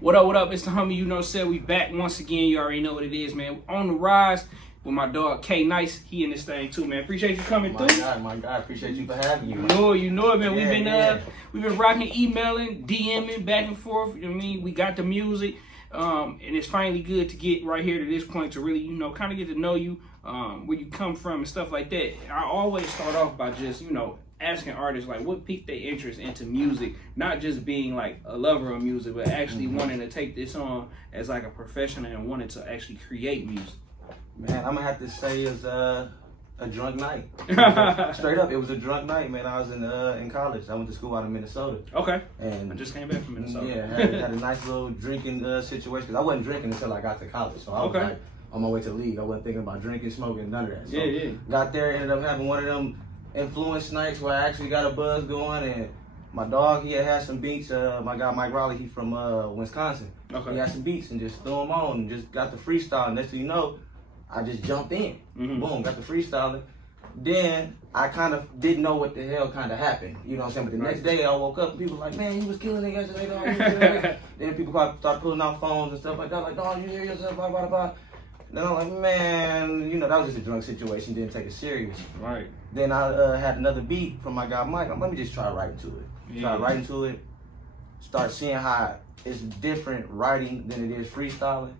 What up, what up? It's the homie Uknowcell. We back once again. You already know what it is, man. On the rise with my dog K Nice. He in this thing too, man. Appreciate you coming through. My God, appreciate you for having me. You know it, man. Yeah, We've been rocking, emailing, DMing back and forth. I mean, we got the music. And it's finally good to get right here to this point to really, kind of get to know you, where you come from and stuff like that. I always start off by just, asking artists like what piqued their interest into music, not just being like a lover of music, but actually wanting to take this on as like a professional and wanting to actually create music. Man, I'm gonna have to say it's a drunk night. Straight up, it was a drunk night, man. I was in college. I went to school out in Minnesota. Okay. And I just came back from Minnesota. Yeah, had a nice little drinking situation because I wasn't drinking until I got to college. So I was like on my way to the league. I wasn't thinking about drinking, smoking, none of that. So got there, ended up having one of them influence nights where I actually got a buzz going, and my dog, he had some beats. My guy Mike Raleigh, he's from Wisconsin. Okay. He had some beats and just threw them on and just got the freestyle. Next thing you know, I just jumped in. Boom, got the freestyling. Then I kind of didn't know what the hell kind of happened. You know what I'm saying? But the next day I woke up and people were like, man, you was killing it yesterday, dog. Then people started pulling out phones and stuff like that. Like, dog, you hear yourself, blah, blah, blah. Then I'm like, man, that was just a drunk situation. Didn't take it serious. Right. Then I had another beat from my guy Mike. Let me just try writing to it. Try writing to it. Start seeing how it's different writing than it is freestyling.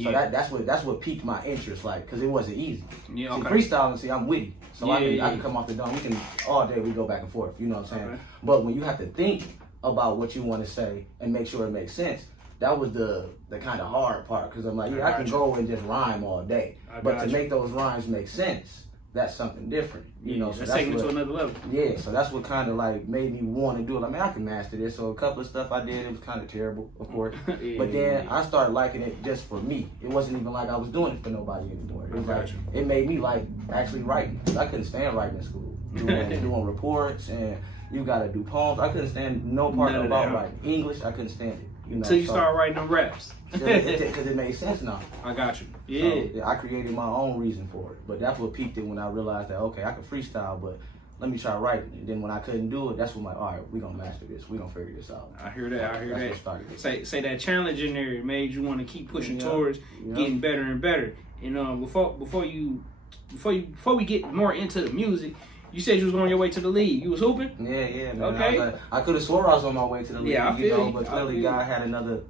So that's what piqued my interest, like, because it wasn't easy. Yeah, okay. See, freestyling, I'm witty. So I can come off the dome. We can all day we go back and forth. You know what I'm saying? Okay. But when you have to think about what you want to say and make sure it makes sense, that was the kind of hard part, because I'm like, I can go and just rhyme all day, but to make those rhymes make sense, that's something different. So that's taking it to another level. Yeah, so that's what kind of like made me want to do it. Like, man, I can master this. So a couple of stuff I did, it was kind of terrible, of course. But then I started liking it just for me. It wasn't even like I was doing it for nobody anymore. It was like, it made me like actually writing. I couldn't stand writing in school. Doing reports, and you got to do poems. I couldn't stand no part about writing. English, I couldn't stand it. Until you start writing them raps. Because it made sense now. I got you. Yeah. So, I created my own reason for it. But that's what peaked it when I realized that, okay, I can freestyle, but let me try writing. And then when I couldn't do it, that's when I'm like, all right, we're going to master this. We're going to figure this out. I hear that. I hear that's that. What started it. Say that challenge in there made you want to keep pushing towards getting better and better. And before we get more into the music, you said you was on your way to the league. You was hooping? Yeah, man. Okay. I could have swore I was on my way to the league, I feel you. But clearly God had another,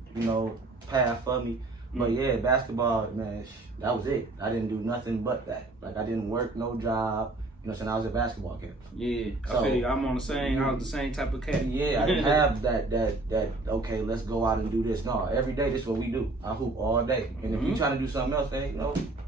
path for me. But yeah, basketball, man, that was it. I didn't do nothing but that. Like, I didn't work no job. You know what I'm saying? I was at basketball camp. Yeah, so, I feel you. I'm on the same. I was the same type of cat. Yeah, I didn't have that. Okay, let's go out and do this. No, every day this is what we do. I hoop all day. And if you're trying to do something else, then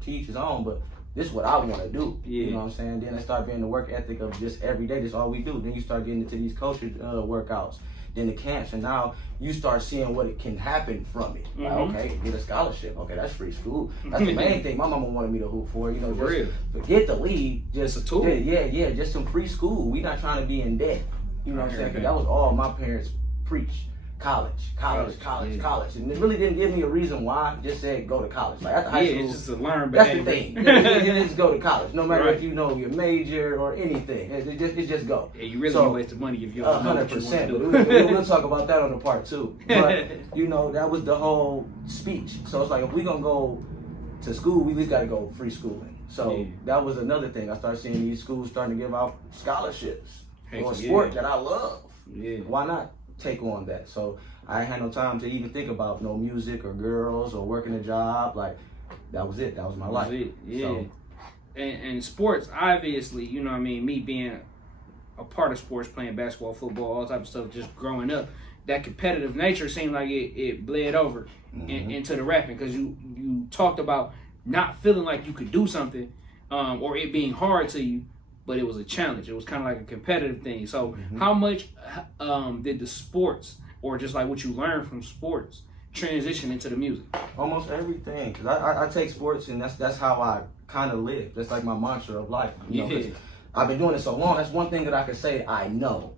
teach his own. But this is what I want to do. Yeah. You know what I'm saying? Then it started being the work ethic of just every day. This is all we do. Then you start getting into these culture workouts, then the camps, and now you start seeing what it can happen from it. Like, okay, get a scholarship. Okay, that's free school. That's the main thing my mama wanted me to hoop for. Just forget the league. Just a tool. Yeah, just some free school. We not trying to be in debt. You know what I'm saying? Because that was all my parents preached. College. And it really didn't give me a reason why. Just said go to college. Like, after high school, it's just to learn. That's the thing. Just go to college. No matter if you know your major or anything. It's just go. Yeah, you really waste the money if you don't know what you want to do. We'll talk about that on the part 2. But, that was the whole speech. So it's like, if we're going to go to school, we at least got to go free schooling. So that was another thing. I started seeing these schools starting to give out scholarships for a sport that I love. Yeah. Why not take on that? So I had no time to even think about no music or girls or working a job. Like, that was it. That was my life. Yeah. So, and sports, obviously, me being a part of sports, playing basketball, football, all type of stuff, just growing up, that competitive nature seemed like it bled over into the rapping, because you talked about not feeling like you could do something, or it being hard to you, but it was a challenge. It was kind of like a competitive thing. So how much did the sports, or just like what you learned from sports, transition into the music? Almost everything. Cause I take sports, and that's how I kind of live. That's like my mantra of life. I've been doing it so long. That's one thing that I can say I know.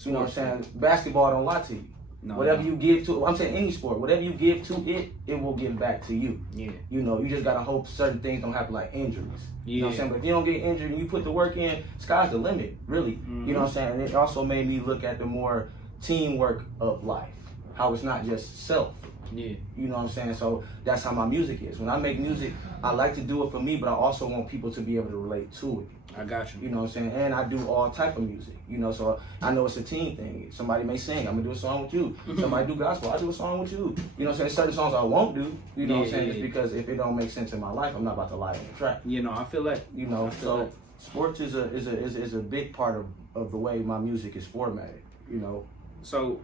You know what I'm saying? Basketball don't lie to you. Whatever you give to, I'm saying any sport, whatever you give to it, it will give back to you. Yeah. You just gotta hope certain things don't happen, like injuries. You know what I'm saying? But if you don't get injured and you put the work in, sky's the limit, really. You know what I'm saying? And it also made me look at the more teamwork of life. How it's not just self. Yeah. You know what I'm saying? So that's how my music is. When I make music, I like to do it for me, but I also want people to be able to relate to it. I got you. You know what I'm saying? And I do all type of music. You know, so I know it's a team thing. Somebody may sing, I'm gonna do a song with you. Somebody do gospel, I do a song with you. You know what I'm saying? Certain songs I won't do. You know what I'm saying? Just because if it don't make sense in my life, I'm not about to lie on the track. You know, I feel that. You know, so sports is a big part of the way my music is formatted. You know. So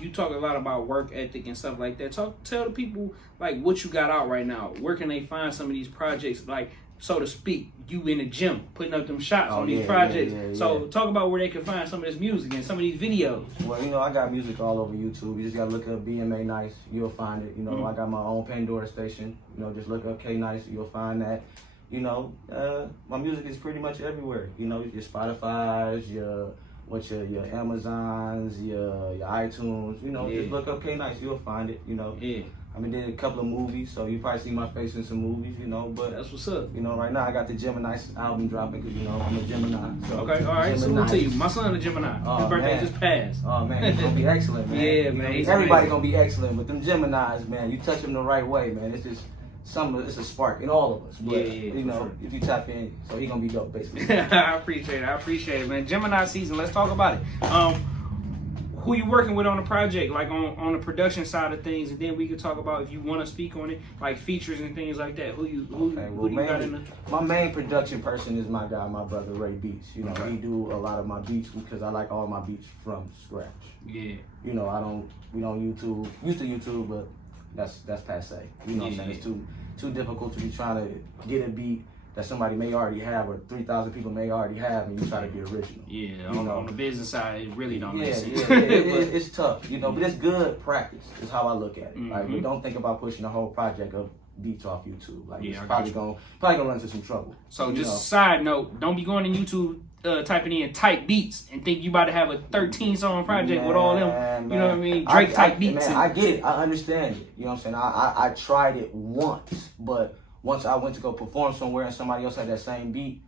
you talk a lot about work ethic and stuff like that. Tell the people like what you got out right now. Where can they find some of these projects, like so to speak? You in the gym putting up them shots on these projects. So talk about where they can find some of this music and some of these videos. Well, you know, I got music all over YouTube. You just gotta look up BMA Nice, you'll find it. You know, I got my own Pandora station. You know, just look up K Nice, you'll find that. You know, my music is pretty much everywhere. You know, your Spotify's, your Amazons, your iTunes, you know, just look up K Nice, you'll find it, you know. Yeah. I mean, did a couple of movies, so you probably see my face in some movies, you know, but that's what's up. You know, right now I got the Gemini album dropping because, you know, I'm a Gemini. So okay, all right, salute to you. My son a Gemini. His birthday just passed. Oh, man, he's going to be excellent, man. Yeah, man. Everybody going to be excellent, but them Geminis, man, you touch them the right way, man. It's just it's a spark in all of us. But, you know, if you tap in, so he going to be dope, basically. I appreciate it, man. Gemini season, let's talk about it. Who you working with on the project, like on the production side of things, and then we could talk about if you want to speak on it, like features and things like that. Who you got in the... My main production person is my guy, my brother Ray Beats. You know, he do a lot of my beats because I like all my beats from scratch. Yeah. You know, we don't used to YouTube, but that's passe. You know what I'm saying? It's too difficult to be trying to get a beat that somebody may already have or 3,000 people may already have, and you try to be original. Yeah, on the business side, it really don't make sense. It's tough, you know, but it's good practice is how I look at it. Like, but don't think about pushing the whole project of beats off YouTube. Like, it's probably gonna run into some trouble. So just a side note, don't be going to YouTube typing in type beats and think you about to have a 13 song project with all them, you know what I mean, Drake type beats. Man, I get it, I understand it. You know what I'm saying? I tried it once, but once I went to go perform somewhere and somebody else had that same beat,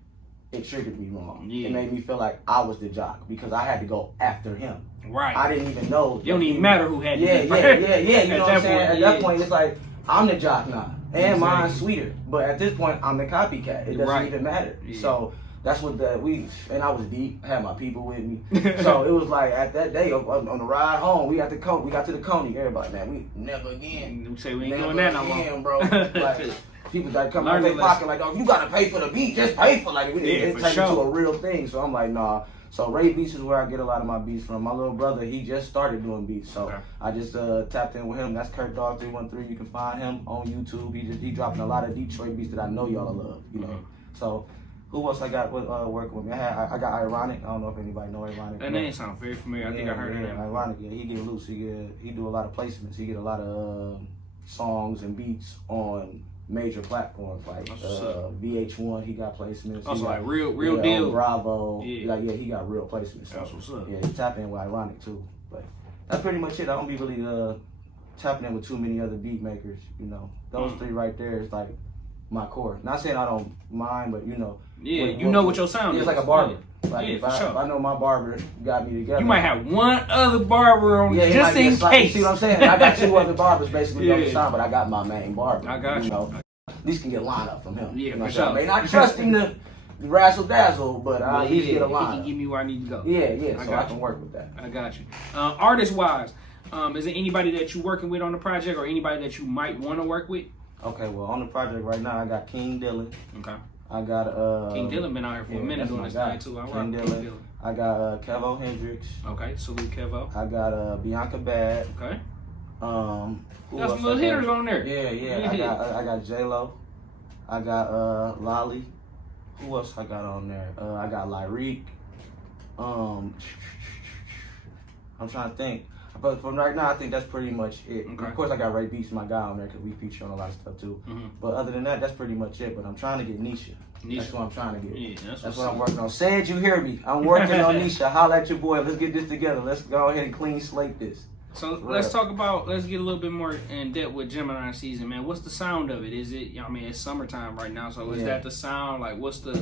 it triggered me wrong. It made me feel like I was the jock because I had to go after him. Right. I didn't even know. It don't even matter who had it. Yeah. You know what I'm saying? At that point, it's like, I'm the jock now. And mine's sweeter. But at this point, I'm the copycat. It doesn't even matter. So that's what and I was deep. I had my people with me. So it was like, at that day, on the ride home, we got to the Coney. Everybody, man, we never again. We say we ain't doing that no more. Bro. Like, people that come out of their pocket like, oh, you gotta pay for the beat, just pay for it. It take it to a real thing. So I'm like, nah. So Ray Beats is where I get a lot of my beats from. My little brother, he just started doing beats, so I just tapped in with him. That's Kurt Dog 313. You can find him on YouTube. He dropping a lot of Detroit beats that I know y'all love. You know. So who else I got working with me? I got Ironic. I don't know if anybody know Ironic. That name sounds very familiar. I think I heard of that. Ironic, he get loose. He do a lot of placements. He get a lot of songs and beats on major platforms like VH1. He got placements. Also, like real deal. Bravo. He got real placements. That's what's up. Yeah, he tap in with Ironic too. But that's pretty much it. I don't be really tapping in with too many other beat makers. You know, those three right there is like my core. Not saying I don't mind, but you know. Yeah, you know what your sound is. It's like a barber. Like if I know my barber got me together. You might have one other barber on just in case. Like, see what I'm saying? I got two other barbers basically on the side, but I got my main barber. I got you. Know, at least can get a line up from him. Yeah, you know for sure. I may not trust him to razzle dazzle, but I at least get a line. He can give me where I need to go. Yeah. So I can work with that. I got you. Artist wise, is there anybody that you working with on the project, or anybody that you might want to work with? Okay, well on the project right now I got King Dylan. Okay. I got King Dylan been out here for a minute doing this thing too. King Dylan. I got Kevo Hendrix. Okay, salute Kevo. I got Bianca Bad. Okay. Got some little hitters on there. Yeah. I got J-Lo. I got Lolly. Who else I got on there? I got Lyrique. I'm trying to think. But from right now, I think that's pretty much it. Okay. Of course, I got Ray Beats, my guy, on there because we feature on a lot of stuff too. But other than that, that's pretty much it. But I'm trying to get Nisha. That's what I'm trying to get. Yeah, that's what I'm working on. Said you hear me. I'm working on Nisha. Holla at your boy. Let's get this together. Let's go ahead and clean slate this. So let's get a little bit more in depth with Gemini season, man. What's the sound of it? Is it? I mean, it's summertime right now, so is that the sound? Like, what's the?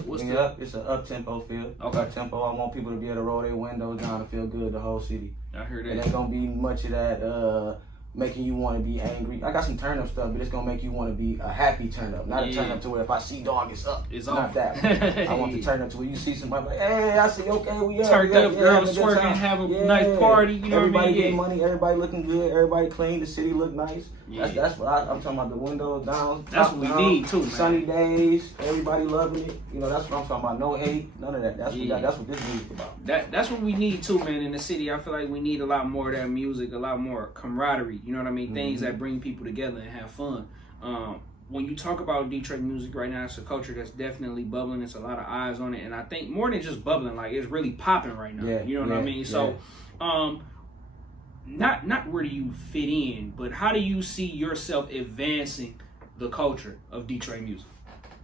It's an up tempo feel. Okay. Up tempo. I want people to be able to roll their windows down and feel good. The whole city. I heard that. It ain't gonna be much of that making you want to be angry. I got some turn up stuff, but it's gonna make you want to be a happy turn up, not a turn up to where if I see dog, it's up. It's not that. I want to turn up to where you see somebody like, hey, I see, okay, we up. Turned up, girls twerking, have a nice party. You know everybody what I mean? getting money, everybody looking good, everybody clean, the city look nice. That's what I'm talking about. The windows down. That's what we need too, man. Sunny days, everybody loving it. You know, that's what I'm talking about. No hate, none of that. That's what this music's about. That's what we need too, man. In the city, I feel like we need a lot more of that music, a lot more camaraderie. You know what I mean? Things that bring people together and have fun. When you talk about Detroit music right now, it's a culture that's definitely bubbling. It's a lot of eyes on it, and I think more than just bubbling, like it's really popping right now. You know what I mean? So, not where do you fit in, but how do you see yourself advancing the culture of Detroit music?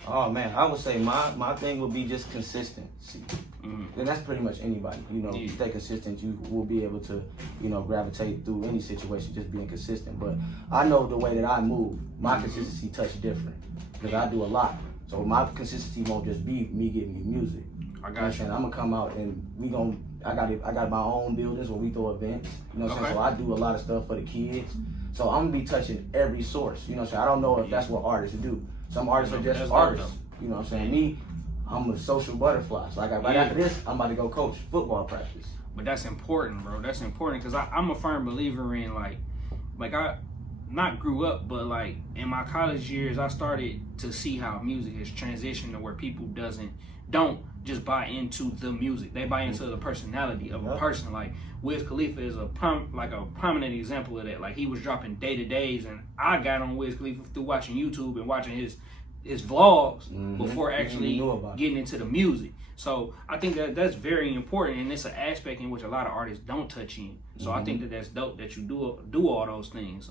Oh man, I would say my thing would be just consistency. And that's pretty much anybody. You know, stay consistent, you will be able to, you know, gravitate through any situation just being consistent. But I know the way that I move, my consistency touch different because I do a lot. So my consistency won't just be me giving you music. I got you. I'm gonna come out and I got my own buildings where we throw events. You know what I'm saying? So I do a lot of stuff for the kids. So I'm gonna be touching every source. You know what I'm saying? I don't know if that's what artists do. Some artists are just artists. You know what I'm saying? Me, I'm a social butterfly. So right after this, I'm about to go coach football practice. But that's important, bro. That's important because I'm a firm believer in like I not grew up, but like in my college years, I started to see how music has transitioned to where people don't just buy into the music. They buy into the personality of a person. Like Wiz Khalifa is a prominent example of that. Like he was dropping day-to-days, and I got on Wiz Khalifa through watching YouTube and watching his vlogs before actually getting into the music. So I think that's very important, and it's an aspect in which a lot of artists don't touch in. So I think that's dope that you do all those things.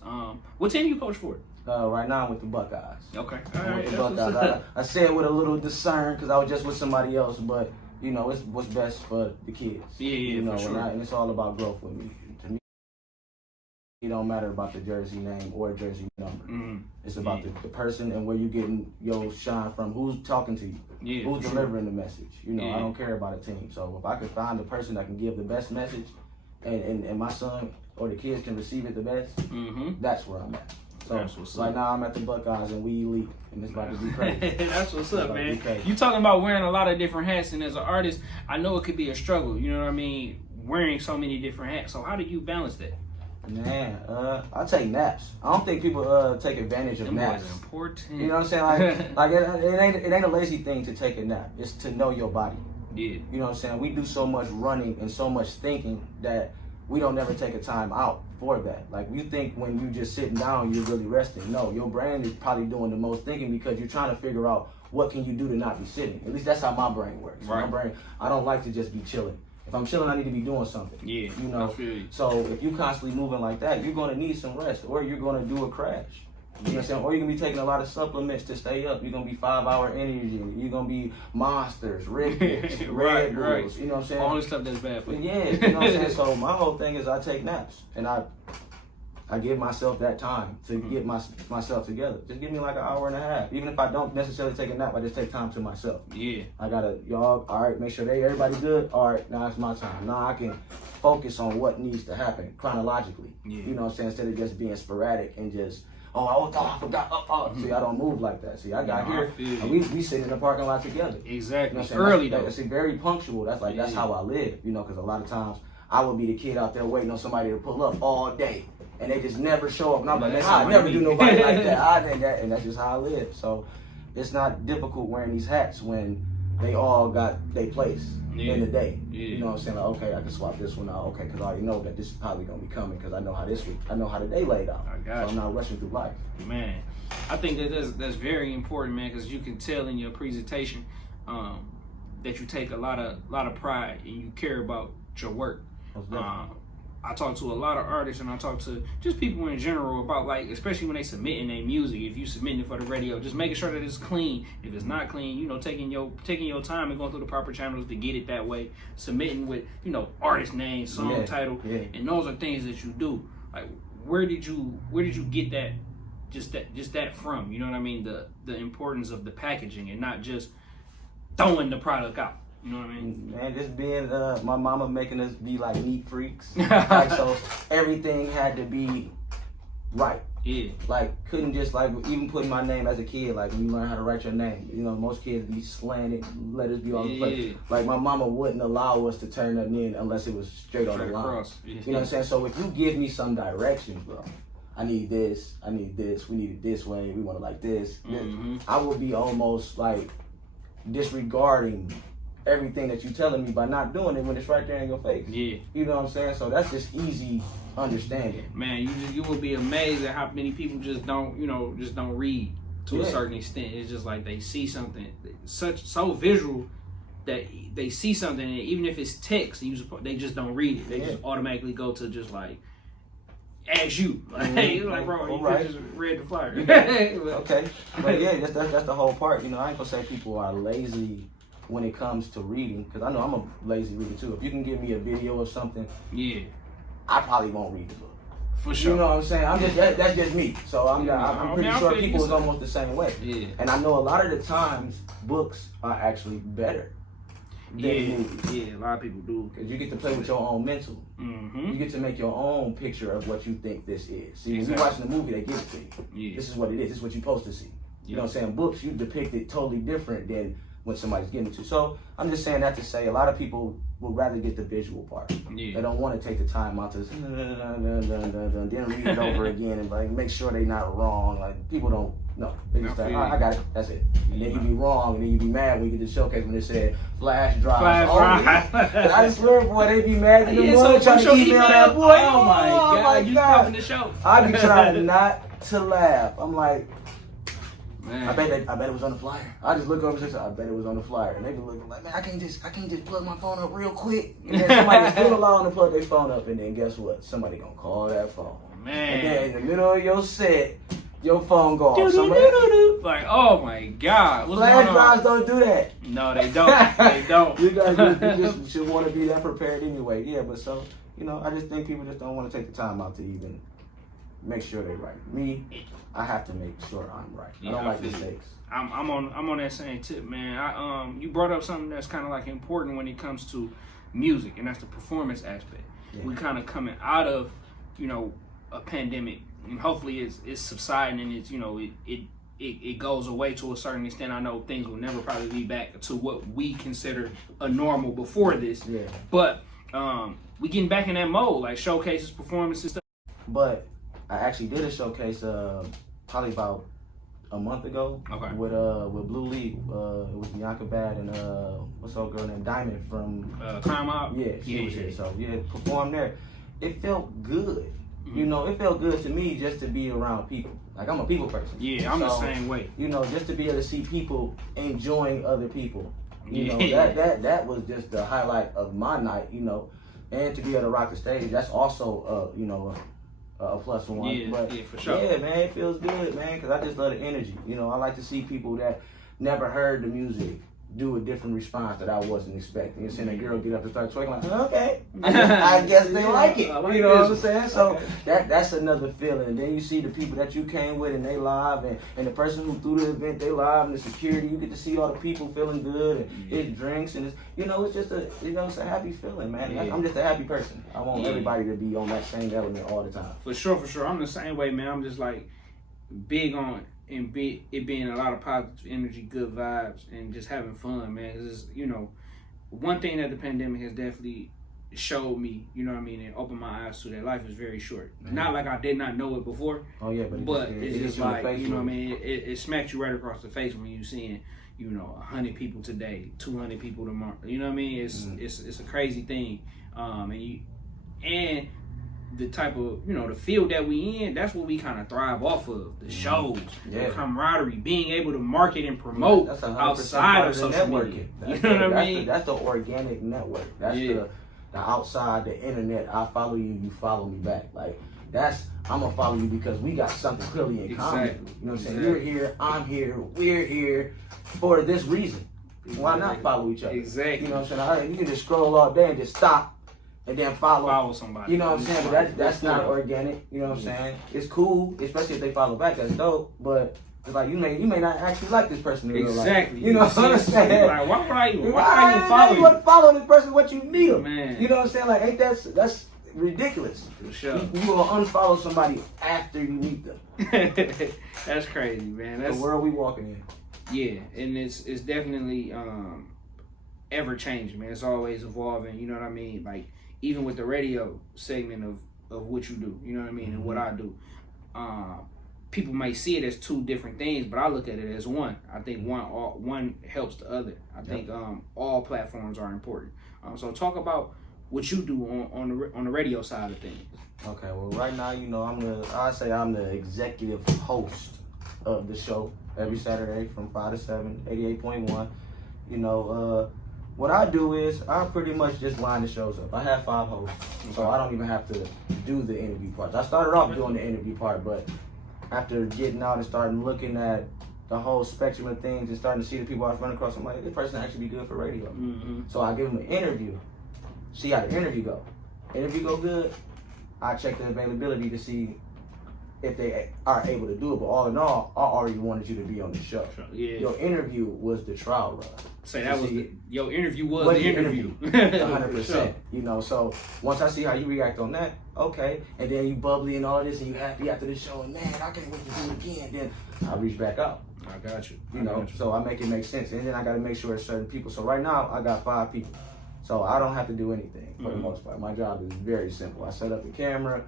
What team you coach for? Right now I'm with the Buckeyes. Okay. I'm with the Buckeyes. I say it with a little discern because I was just with somebody else, but you know it's what's best for the kids. You know, for sure. And it's all about growth with me. To me, it don't matter about the jersey name or jersey number. It's about the person and where you getting your shine from. Who's talking to you? Who's delivering the message? You know, I don't care about a team. So if I can find the person that can give the best message, and my son or the kids can receive it the best, that's where I'm at. So right now I'm at the Buckeyes and we elite, and it's about to be crazy. That's what's up, man. You talking about wearing a lot of different hats, and as an artist, I know it could be a struggle. You know what I mean? Wearing so many different hats. So how do you balance that? Man, I take naps. I don't think people take advantage of naps. Boys are important. You know what I'm saying? Like it ain't a lazy thing to take a nap. It's to know your body. You know what I'm saying? We do so much running and so much thinking that we don't never take a time out for that. Like you think when you just sitting down, you're really resting. No, your brain is probably doing the most thinking because you're trying to figure out what can you do to not be sitting. At least that's how my brain works. My brain, I don't like to just be chilling. If I'm chilling, I need to be doing something. You know. I feel you. So if you're constantly moving like that, you're gonna need some rest, or you're gonna do a crash. You know what I'm saying? Or you're gonna be taking a lot of supplements to stay up. You're gonna be 5-hour energy. You're gonna be Monsters, Red Bulls, Red Bulls. You know what I'm saying? All this stuff that's bad for you. Yeah, you know what I'm saying? So my whole thing is I take naps and I give myself that time to get myself together. Just give me like an hour and a half. Even if I don't necessarily take a nap, I just take time to myself. I gotta, y'all, all right, make sure everybody good. All right, now it's my time. Now I can focus on what needs to happen chronologically. You know what I'm saying? Instead of just being sporadic and just, I forgot. See, I don't move like that. See, I got here, and we sit in the parking lot together. Exactly. You know Early though. It's very punctual. That's how I live. You know, because a lot of times I would be the kid out there waiting on somebody to pull up all day, and they just never show up. And I'm like, man, I never do nobody like that. I did that, and that's just how I live. So it's not difficult wearing these hats when they all got their place in the day. You know what I'm saying? Like, okay, I can swap this one out. Okay, because I already know that this is probably gonna be coming because I know how the day laid out. So I'm not rushing through life. Man, I think that's very important, man, because you can tell in your presentation that you take a lot of pride and you care about your work. I talk to a lot of artists and I talk to just people in general about, like, especially when they submitting their music, if you submitting it for the radio, just making sure that it's clean. If it's not clean, you know, taking your time and going through the proper channels to get it that way, submitting with, you know, artist name, song title, and those are things that you do. Like, where did you get that, just that from? You know what I mean? The importance of the packaging and not just throwing the product out. You know what I mean? Man, just being my mama making us be like neat freaks. Like, so everything had to be right. Yeah. Like, couldn't just, like, even putting my name as a kid, like, when you learn how to write your name. You know, most kids be slanted, letters be all the place. Like, my mama wouldn't allow us to turn nothing in unless it was straight on the line. Across. You know what I'm saying? So if you give me some directions, bro, I need this, we need it this way, we want it like this. I will be almost, like, disregarding everything that you telling me by not doing it when it's right there in your face. Yeah. You know what I'm saying? So that's just easy understanding. Man, you will be amazed at how many people just don't read to a certain extent. It's just like they see something so visual that they see something, and even if it's text, they just don't read it. They just automatically go to just like ask you. Like, hey, like, bro, you just read the flyer. Okay. But yeah, that's the whole part. You know, I ain't gonna say people are lazy when it comes to reading, because I know I'm a lazy reader too. If you can give me a video of something, I probably won't read the book. For sure. You know what I'm saying? That's just me. So I'm pretty sure people is almost the same way. Yeah. And I know a lot of the times books are actually better than movies. Yeah, a lot of people do. Because you get to play with your own mental. You get to make your own picture of what you think this is. See, when you're watching the movie, they give it to you. Yeah. This is what it is. This is what you're supposed to see. You know what I'm saying? Books, you depict it totally different than when somebody's giving it to you. So I'm just saying that to say a lot of people would rather get the visual part. Yeah. They don't want to take the time out to then read it over again and like make sure they're not wrong. Like, people don't know. They just say, I got it. That's it. And then you be wrong, and then you be mad when you get the showcase when it said flash drive. I swear, boy, they be mad in the morning trying to email that boy. Oh my God, you stopping the show. I be trying not to laugh. I'm like, man. I bet it was on the flyer. I just look over and say, I bet it was on the flyer. And they be looking like, man, I can't just plug my phone up real quick. And then somebody still allowing to plug their phone up, and then guess what? Somebody gonna call that phone. Man. And then in the middle of your set, your phone go off. Like, oh my God. Flash drives don't do that. No, they don't. They don't. You just should want to be that prepared anyway. Yeah, but so, you know, I just think people just don't want to take the time out to even make sure they're right. Me, I have to make sure I'm right. I don't like mistakes. I'm on that same tip, man. You brought up something that's kind of like important when it comes to music, and that's the performance aspect. Yeah. We kind of coming out of, you know, a pandemic, and hopefully it's subsiding, and it's, you know, it goes away to a certain extent. I know things will never probably be back to what we consider a normal before this. Yeah. But we getting back in that mode, like showcases, performances, stuff. But I actually did a showcase probably about a month ago with Blue League. It was Bianca Bad and what's that girl named Diamond from Crime Mob. Yeah, she was here. So yeah, performed there. It felt good. You know, it felt good to me just to be around people. Like, I'm a people person. Yeah, I'm the same way. You know, just to be able to see people enjoying other people. You know, that was just the highlight of my night. You know, and to be able to rock the stage, that's also you know, a plus one. Yeah, for sure. Yeah, man, it feels good, man, because I just love the energy. You know, I like to see people that never heard the music do a different response that I wasn't expecting. You're seeing a girl get up and start twerking, like, okay, I guess they like it. You know what I'm saying? So that's another feeling. And then you see the people that you came with and they live, and the person who threw the event, they live, and the security, you get to see all the people feeling good, and it drinks, and it's, you know, it's just it's a happy feeling, man. I'm just a happy person. I want everybody to be on that same element all the time. For sure. I'm the same way, man. I'm just like big on it being a lot of positive energy, good vibes, and just having fun, man. It's just, you know, one thing that the pandemic has definitely showed me, you know what I mean, and opened my eyes to, that life is very short. Man. Not like I did not know it before. Oh yeah, but it's just like, you know what I mean, it smacks you right across the face when you seeing, you know, 100 people today, 200 people tomorrow. You know what I mean? It's a crazy thing. And the type of, you know, the field that we in, that's what we kind of thrive off of. The shows, the camaraderie, being able to market and promote outside of social media. You know what I mean? That's the organic network. That's the outside, the internet. I follow you, you follow me back. Like, I'm gonna follow you because we got something clearly in common. You know what I'm saying? You're here, I'm here, we're here for this reason. Why not follow each other? Exactly. You know what I'm saying? You can just scroll all day and just stop and then follow somebody. You know what I'm saying? But that's not organic. You know what I'm saying? It's cool, especially if they follow back. That's dope. But it's like you may not actually like this person in real life. Exactly. You know what I'm saying? Like, why would I even follow you? You want to follow this person once you meet them. Man. You know what I'm saying? Like, ain't that's ridiculous. For sure. You will unfollow somebody after you meet them. That's crazy, man. That's the world we walking in. Yeah, and it's definitely ever changing, man. It's always evolving. You know what I mean? Like even with the radio segment of what you do, you know what I mean, and what I do. People might see it as two different things, but I look at it as one. I think one helps the other. I think all platforms are important. So talk about what you do on the radio side of things. Okay, well right now, you know, I'm the executive host of the show every Saturday from 5 to 7, 88.1. You know, what I do is I pretty much just line the shows up. I have 5 hosts, so I don't even have to do the interview part. I started off doing the interview part, but after getting out and starting looking at the whole spectrum of things and starting to see the people I run across, I'm like, this person actually be good for radio. So I give them an interview, see how the interview go. Interview go good, I check the availability to see if they are able to do it. But all in all, I already wanted you to be on the show. Yeah. Your interview was the trial run. Say that was your interview was the interview. 100%. You know, so once I see how you react on that, okay, and then you bubbly and all this, and you happy after the show, and man, I can't wait to do it again. Then I reach back out. I got you. You know, so I make it make sense, and then I got to make sure it's certain people. So right now, I got 5 people, so I don't have to do anything for the most part. My job is very simple. I set up the camera,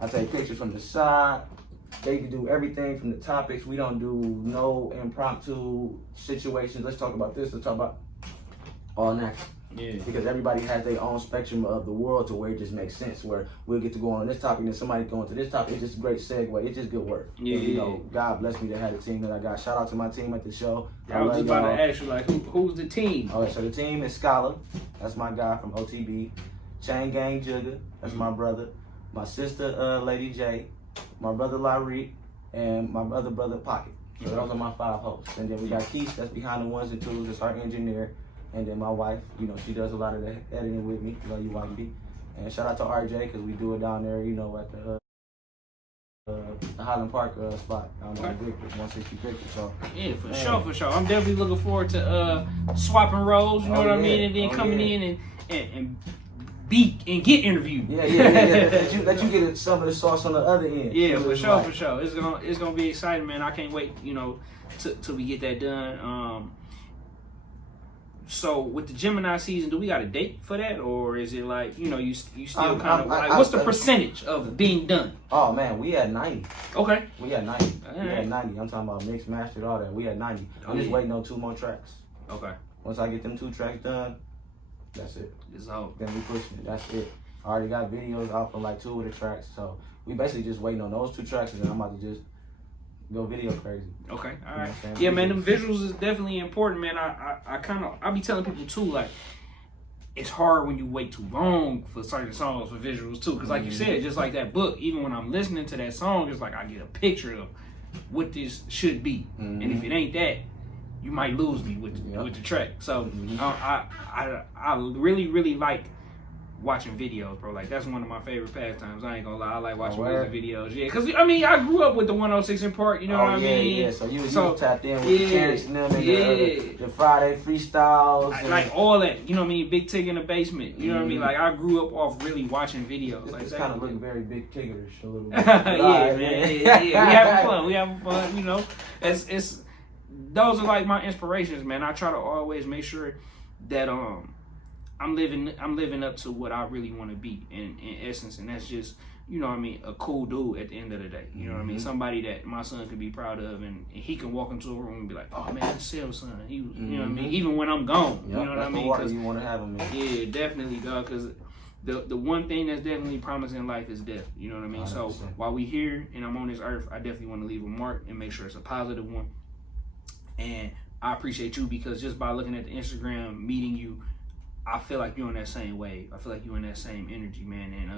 I take pictures from the side. They can do everything from the topics. We don't do no impromptu situations. Let's talk about this. Let's talk about all natural. Yeah. Because everybody has their own spectrum of the world to where it just makes sense. Where we'll get to go on this topic and then somebody go into this topic. It's just a great segue. It's just good work. Yeah. And, you know, God bless me to have the team that I got. Shout out to my team at the show. I was just about to ask you, like, who's the team? Okay, so the team is Scholar. That's my guy from OTB. Chain Gang Jugger. That's my brother. My sister, Lady J. My brother Lyrique, and my other brother Pocket. So those are my 5 hosts. And then we got Keith, that's behind the ones and twos, that's our engineer. And then my wife, you know, she does a lot of the editing with me. Love you, wifey. And shout out to RJ, because we do it down there, you know, at the Highland Park spot down there in Victor, 160 Victor. So yeah, for sure. I'm definitely looking forward to swapping roles, you know what I mean, and then coming in and beat and get interviewed. Yeah. Let you get some of the sauce on the other end. Yeah, for sure. It's gonna be exciting, man. I can't wait, you know, till we get that done. So with the Gemini season, do we got a date for that, or is it like, you know, you still kind of like, what's the percentage of being done? Oh man, we had 90. Okay. We had 90. We had 90. I'm talking about mixed, mastered, all that. We had 90. I'm just waiting on 2 more tracks. Okay. Once I get them 2 tracks done, that's it. It's out. Then we pushing it. That's it. I already got videos out from like 2 of the tracks, so we basically just waiting on those 2 tracks, and then I'm about to just go video crazy. Okay, all right. Yeah, man, them visuals is definitely important, man. I be telling people too, like, it's hard when you wait too long for certain songs for visuals too, because like you said, just like that book, even when I'm listening to that song, it's like I get a picture of what this should be, and if it ain't that, you might lose me with the track. So I really like watching videos, bro. Like, that's one of my favorite pastimes. I ain't gonna lie, I like watching music videos. Yeah, because I mean, I grew up with the 106 in Park, you know what I mean? Yeah, so you tapped in with the Terrence and them and the Friday freestyles. Like all that, you know what I mean? Big Tig in the Basement, you know what I mean? Like, I grew up off really watching videos. It's kind of looking very Big Tiggerish a little bit. Yeah, man. We having fun, you know? It's those are like my inspirations, man. I try to always make sure that I'm living up to what I really want to be in essence, and that's just, you know what I mean, a cool dude at the end of the day. You know what I mean? Somebody that my son could be proud of, and he can walk into a room and be like, oh man, that's Sale's son. He was, you know what I mean? Even when I'm gone, you know what I mean? Because you want to have him in. Yeah, definitely, dog. Because the one thing that's definitely promising in life is death. You know what I mean? 100%. So while we here and I'm on this earth, I definitely want to leave a mark and make sure it's a positive one. And I appreciate you, because just by looking at the Instagram, meeting you, I feel like you're on that same wave. I feel like you're in that same energy, man. And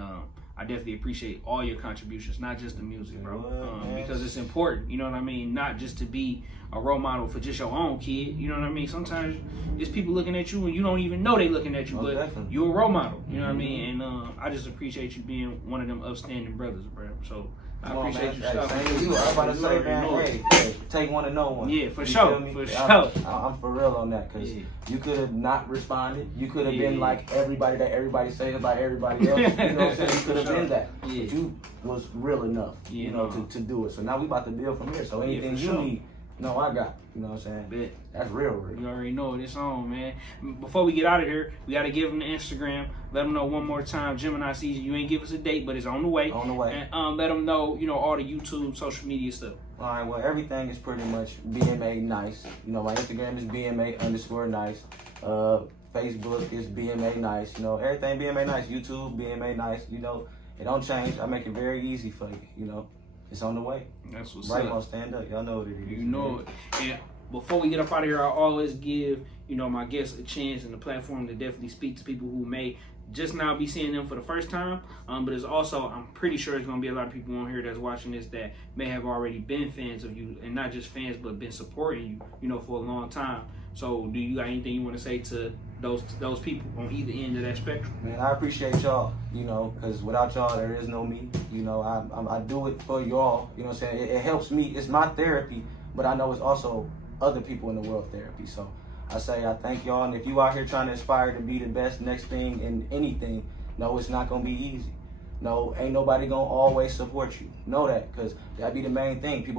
I definitely appreciate all your contributions, not just the music, bro. Because it's important, you know what I mean? Not just to be a role model for just your own kid, you know what I mean? Sometimes it's people looking at you and you don't even know they looking at you, but definitely, you're a role model, you know what I mean? And I just appreciate you being one of them upstanding brothers, bro. So I appreciate you. Same to you. I was about to say, man, hey, take one to know one. Yeah, for sure. I'm for real on that, because you could have not responded. You could have been like everybody that everybody says about everybody else. You know what I'm saying? You could have been that. But you was real enough, you know, to do it. So now we about to build from here. So anything you need, no, I got. You know what I'm saying? That's real. You already know it. It's on, man. Before we get out of here, we got to give them the Instagram. Let them know one more time. Gemini season. You ain't give us a date, but it's on the way. On the way. And let them know, you know, all the YouTube, social media stuff. All right. Well, everything is pretty much BMA nice. You know, my Instagram is BMA_nice. Facebook is BMA nice. You know, everything BMA nice. YouTube BMA nice. You know, it don't change. I make it very easy for you. You know. It's on the way. That's what's right up. On stand up. Y'all know what it is. You know it. And before we get up out of here, I always give, you know, my guests a chance and a platform to definitely speak to people who may just now be seeing them for the first time. But it's also, I'm pretty sure there's going to be a lot of people on here that's watching this that may have already been fans of you, and not just fans, but been supporting you, you know, for a long time. So do you got anything you want to say to those people on either end of that spectrum? Man, I appreciate y'all, you know, because without y'all, there is no me. You know, I do it for y'all. You know what I'm saying? It helps me. It's my therapy, but I know it's also other people in the world therapy. So I say I thank y'all. And if you out here trying to aspire to be the best next thing in anything, no, it's not going to be easy. No, ain't nobody going to always support you. Know that, because that be the main thing. People